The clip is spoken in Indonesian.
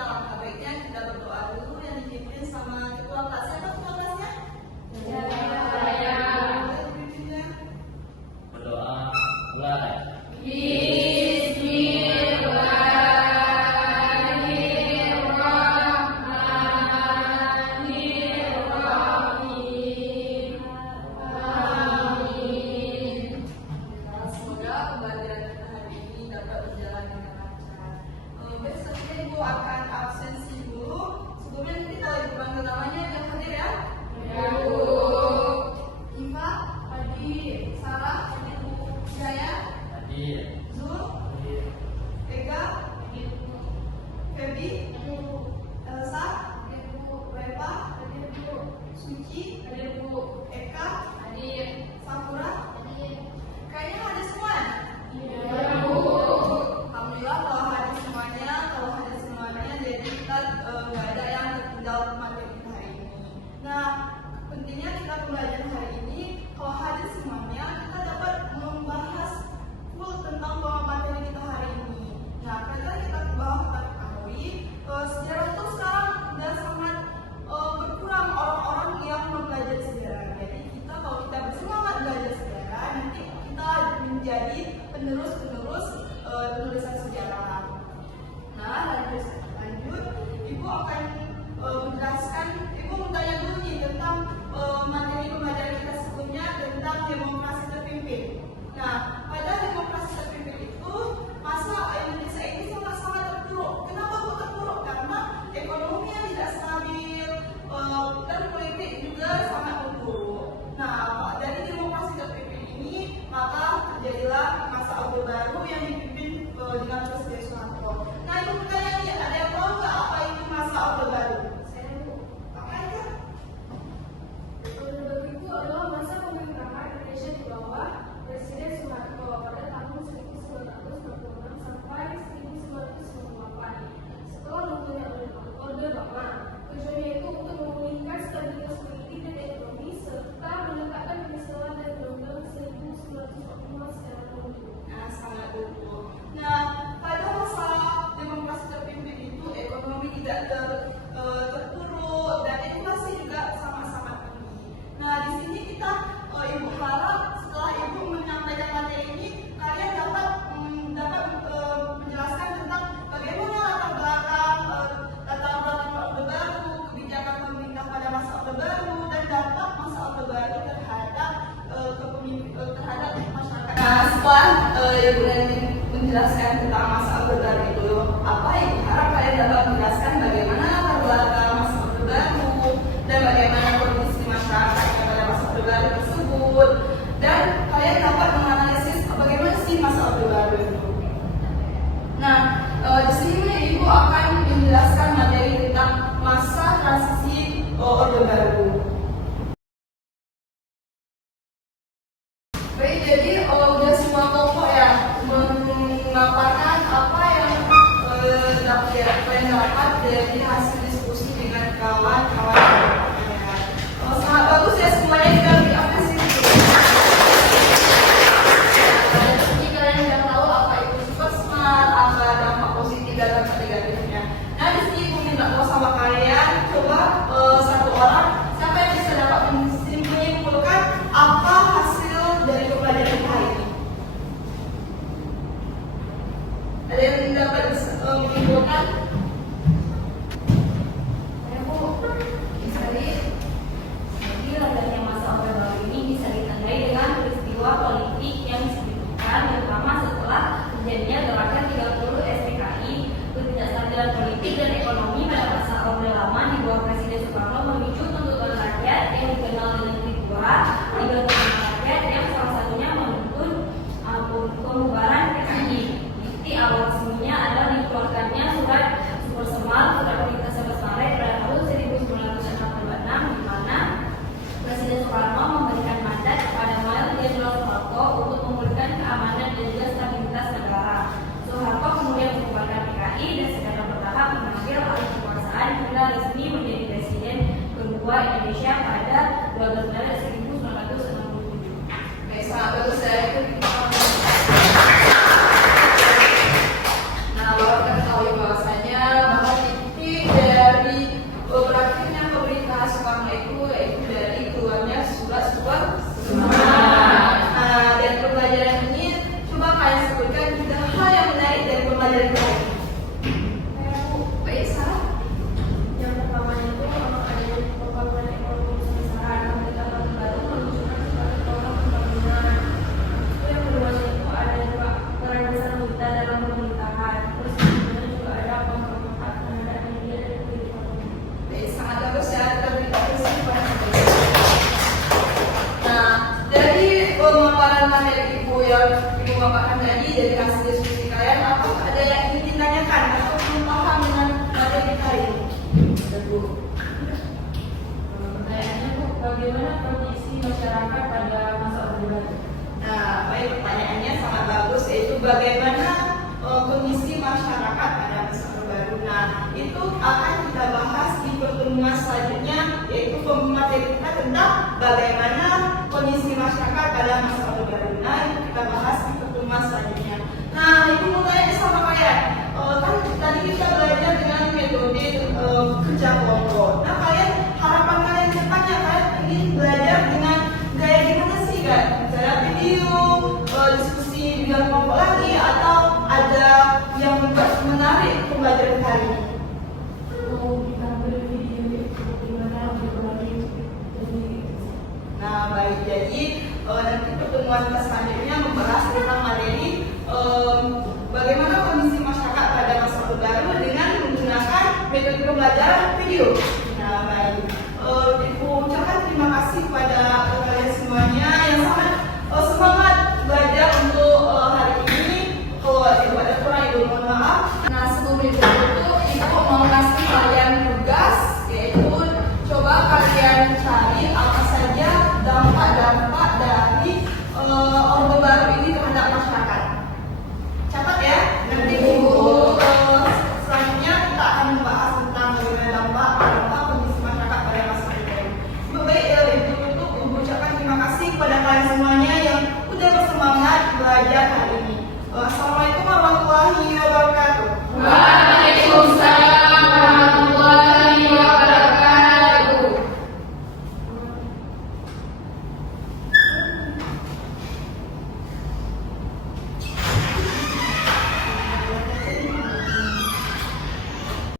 alangkah baiknya kita berdoa dulu yang dipimpin sama ketua kelas. Siapa ketua kelasnya? Saya. Berdoa mulai. Semoga pembelajaran kita hari ini dapat berjalan dengan lancar. Besoknya Ibu akan absensi dulu. Sebelumnya nanti kalau Ibu panggil namanya jangan hadir ya. Iva, Hadir. Sarah, Hadir. Jaya, Hadir. Zul, Hadir. Ega, Febi, Elsa, Reva, Suci, Eka, Sakura. Kayaknya hadir semua. Alhamdulillah kalau hadir semuanya, jadi kita nggak ada yang tertinggal materi kita hari ini. Nah, pentingnya kita pembelajaran hari ini, kalau hadir semuanya, kita dapat membahas full tentang materi kita hari ini. Nah, karena kita ketahui, sejarah itu sekarang sudah sangat berkurang orang-orang yang mempelajari sejarah. Jadi kalau kita bersemangat belajar sejarah, nanti kita menjadi penerus-penerus penulisan sejarah. Nah, lanjut, Ibu akan menjelaskan, Ibu bertanya dulu nih tentang materi pembelajaran kita sebelumnya tentang demokrasi terpimpin. Nah, pada demokrasi terpimpin itu, masa Indonesia ini sangat-sangat terpuruk. Kenapa kok terpuruk? Karena ekonomi yang tidak stabil dan politik juga sangat terpuruk. Nah, dari demokrasi terpimpin ini, maka terjadilah masa Orde Baru yang dipimpin dengan Presiden Soeharto. Nah, Ibu bertanya nih, ada yang tahu nggak apa itu masa Orde Baru? Apa aja? Orde Baru itu adalah masa pemerintahan Indonesia di bawah Presiden Soeharto pada tahun 1946 sampai 1998. Setelah runtuhnya Orde Lama, tujuannya itu untuk memulihkan stabilitas politik dan ekonomi serta menegakkan Keistimewaan dan Undang-Undang 1945 secara penuh. Nah, sangat betul. Nah, pada masa demokrasi terpimpin itu ekonomi tidak terpuruk dan inflasi juga sangat-sangat tinggi. Nah, di sini kita Ibu harap setelah Ibu menyampaikan materi ini, kalian dapat menjelaskan tentang bagaimana latar belakang Orde Baru, kebijakan pemerintah pada masa Orde Baru, dan dampak masa Orde Baru terhadap masyarakat. Nah, setelah Ibu nanti menjelaskan tentang masa Orde Baru itu apa, Ibu harap kalian dapat menjelaskan bagaimana latar belakang masa Orde Baru dan bagaimana kondisi masyarakat pada masa Orde Baru tersebut, dan kalian dapat menganalisis bagaimana sih masa Orde Baru itu. Nah, di sini Ibu akan menjelaskan materi tentang masa transisi Orde Baru. Baik, jadi udah semua kelompok ya memaparkan apa yang kalian dapat dari hasil diskusi dengan kawan-kawan. Sangat bagus ya semuanya, kita beri apresiasi. Jadi kalian sudah tahu apa itu super smart, apa dampak positif dan dampak negatifnya. Nah, di sini Ibu minta sama kalian, coba satu orang, siapa yang bisa dapat menyimpulkan apa hasil dari pembelajaran hari ini? Ada yang dapat menyimpulkan? Bu, dibawakan tadi dari hasil diskusi kalian, apa ada yang ingin ditanyakan atau belum paham dengan materi kita hari ini? Pertanyaannya Bu, bagaimana kondisi masyarakat pada masa Orde Baru? Nah, baik, pertanyaannya sangat bagus, yaitu bagaimana kondisi masyarakat pada masa Orde Baru. Nah, itu akan kita bahas di pertemuan selanjutnya, yaitu materi kita tentang bagaimana kondisi masyarakat pada masa Orde Baru. Nah, itu kita bahas di pertemuan selanjutnya. Nah, Ibu mau tanya sama kalian, kan tadi kita belajar dengan metode kerja kelompok. Nah, kalian harapan kalian ke depannya, kalian ingin belajar dengan gaya gimana sih, kan? Cara video, diskusi di dalam kelompok lagi, atau ada yang menarik pembelajaran hari ini? Mau kita bervideo bagaimana berbagi dari Nah, baik, jadi nanti pertemuan kita selanjutnya membahas tentang materi bagaimana kondisi masyarakat pada masa Orde Baru dengan menggunakan metode pembelajaran video.